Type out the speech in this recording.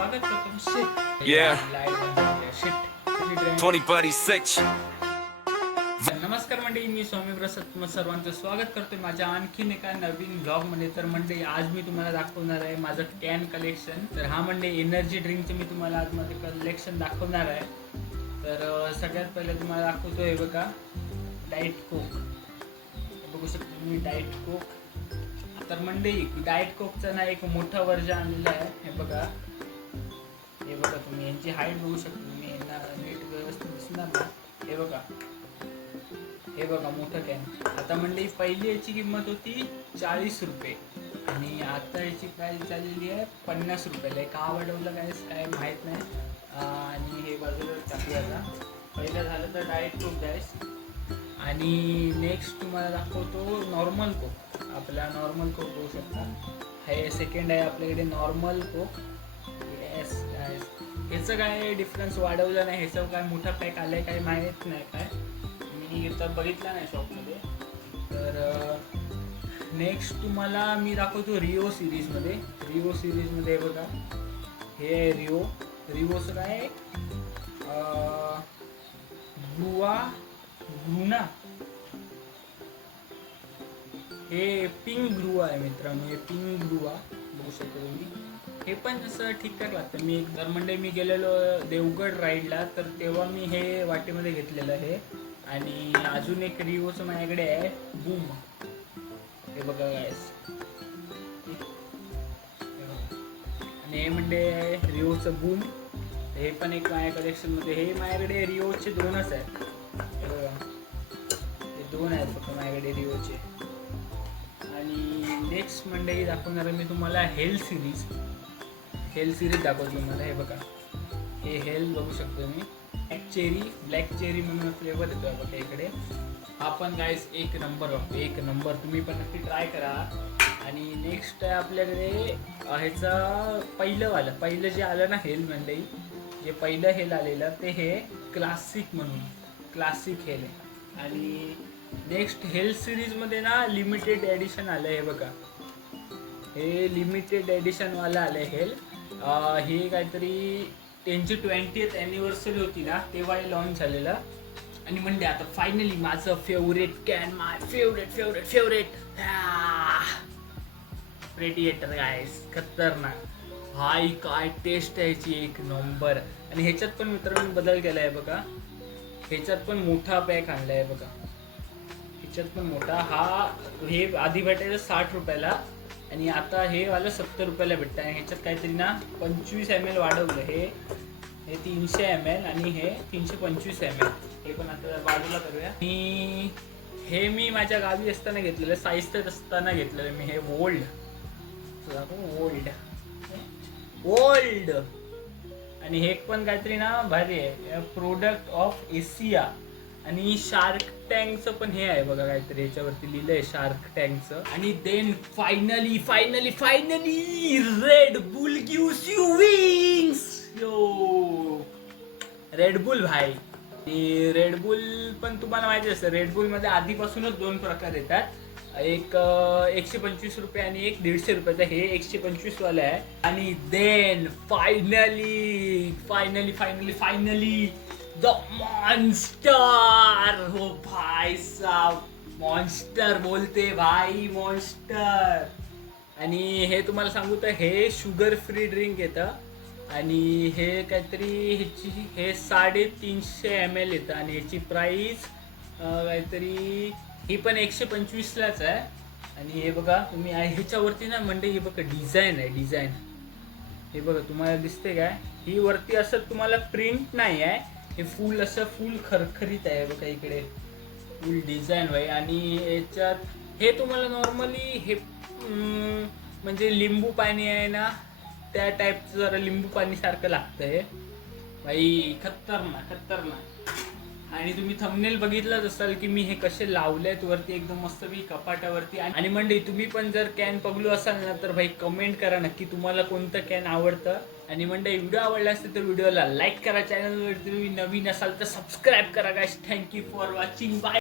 स्वागत करतो. Yeah. Shit 2026. नमस्कार मंडळी, मी स्वामी प्रसाद तुम्हा सर्वांचं स्वागत करतोय माझ्या आणखीन एका नवीन ब्लॉगमध्ये. तर मंडळी आज मी तुम्हाला दाखवणार आहे माझं कॅन कलेक्शन. तर हा मंडळी एनर्जी ड्रिंकचं मी तुम्हाला आज माझं कलेक्शन दाखवणार आहे. तर सगळ्यात पहिले तुम्हाला दाखवतो हे बघा, डाएट कोक. बघू शकतो तुम्ही डाएट कोक. तर मंडळी डाएट कोकचा ना एक मोठा वर्जन आणलेला आहे. हे बघा तुम्ही यांची हाईट बघू शकता. तुम्ही यांना नीट व्यवस्थित दिसणार ना. हे बघा मोठं कॅन. आता मंडळी पहिली याची किंमत होती 40 रुपये आणि आता याची प्राईस झालेली आहे 50 रुपयाला. का वाढवलं काय माहीत नाही. आणि हे बाजूला टाकू. आता पहिलं झालं तर डाएट कोक गॅस. आणि नेक्स्ट तुम्हाला दाखवतो नॉर्मल कोक. आपला नॉर्मल कोक बघू शकता. हे सेकंड आहे आपल्याकडे नॉर्मल कोक. येस गायस, ह्याचं काय डिफरन्स वाढवलं नाही. ह्याचं काय मोठा पॅक आलं आहे काय माहीत नाही. काय मी तर बघितला नाही शॉपमध्ये. तर नेक्स्ट तुम्हाला मी दाखवतो रिओ सिरीजमध्ये. रिओ सिरीजमध्ये बघा हे रिओचं काय ग्रुना, हे पिंक ग्रुवा आहे मित्रांनो. हे पिंक ग्रुवा बघू शकतो तुम्ही. हे पण असं ठीकठाक लागतं. मी एक मंडे मी गेलेलो देवगड राईडला, तर तेव्हा मी हे वाटेमध्ये घेतलेलं आहे. आणि अजून एक रिओचं माझ्याकडे आहे बूम. हे बघा गायस, आणि हे म्हणजे रिओचं बूम. हे पण एक माझ्या कलेक्शनमध्ये. हे माझ्याकडे रिओचे दोनच आहेत. हे बघा हे दोन आहेत फक्त माझ्याकडे रिओचे. आणि नेक्स्ट मंडे दाखवणार मी तुम्हाला हेल्थ सिरीज दाखवतो तुम्हाला. हे बघा हे हेल्थ बघू शकतो मी. ब्लॅक चेरी म्हणून फ्लेवर येतो आहे बघा इकडे. हा पण गाईस एक नंबर. तुम्ही पण नक्की ट्राय करा. आणि नेक्स्ट आहे आपल्याकडे ह्याचा पहिलं जे आलं ना हेल मंडई, जे पहिलं हेल आलेलं ते हे क्लासिक हेल आहे. आणि नेक्स्ट हेल्थ सिरीजमध्ये ना लिमिटेड एडिशन आलं आहे. हे बघा हे लिमिटेड एडिशनवालं आलं आहे हेल. हे काहीतरी त्यांची 20th ॲनिव्हर्सरी होती ना तेव्हा हे लॉन्च झालेलं. आणि म्हणजे आता फायनली माझं favourite can, my favourite predator guys. खतरनाक हाय, काय टेस्ट आहे याची एक नंबर. आणि ह्याच्यात पण मित्रांनो बदल केला आहे बघा. ह्याच्यात पण मोठा पॅक आणला आहे बघा. ह्याच्यात पण मोठा. हे आधी भेटायचं 60 रुपयाला आणि आता हे वाला 70 रुपयाला भेटतं. आणि ह्याच्यात काहीतरी ना 25 ml वाढवलं. हे 300 ml आणि हे 325 ml. हे पण आता बाजूला करूया. आणि हे मी माझ्या गावी असताना घेतलेलं, साईस्तेत असताना घेतलेलं मी. हे ओल्ड आणि हे पण काहीतरी ना भारी आहे. Product of Asia. आणि शार्क टँकचं पण हे आहे बघा काहीतरी. ह्याच्यावरती लिहिलं आहे शार्क टँकचं. आणि then finally Red Bull gives you wings. Yo Red Bull भाई. आणि रेड बुल पण तुम्हाला माहिती असतं, रेड बुलमध्ये आधीपासूनच 2 प्रकार येतात. एक 125 रुपये आणि एक 150 रुपयाचा. हे 125 वाला आहे. आणि देन फायनली द मॉन्स्टर. हो भाई साहब, मॉन्स्टर बोलते भाई, मॉन्स्टर. आणि हे तुम्हाला सांगू तर हे शुगर फ्री ड्रिंक येतं. आणि हे काहीतरी हे 350 ml येतं. आणि ह्याची प्राईस काहीतरी ही पण 125लाच आहे. आणि हे बघा तुम्ही ह्याच्यावरती ना म्हणजे हे बघा डिझाईन आहे. हे बघा तुम्हाला दिसते काय, ही वरती असं तुम्हाला प्रिंट नाही आहे. हे फुल खरखरीत आहे बघा इकडे फुल डिझाईन भाई. आणि याच्यात हे तुम्हाला नॉर्मली हे म्हणजे लिंबू पाणी आहे ना त्या टाईपचं, जरा लिंबू पाणी सारखं लागतं हे भाई. खतरनाक. आणि तुम्ही थंबनेल बघितलंच असाल की मी हे कसे लावलेत वरती एकदम मस्तपैकी कपाटावरती. आणि म्हणजे तुम्ही पण जर कॅन बघलो असाल ना तर भाई कमेंट करा नक्की तुम्हाला कोणतं कॅन आवडतं. आणि म्हणजे व्हिडिओ आवडला असेल तर व्हिडिओला लाईक करा. चॅनलवर तुम्ही नवीन असाल तर सबस्क्राईब करा guys. Thank you for watching. Bye.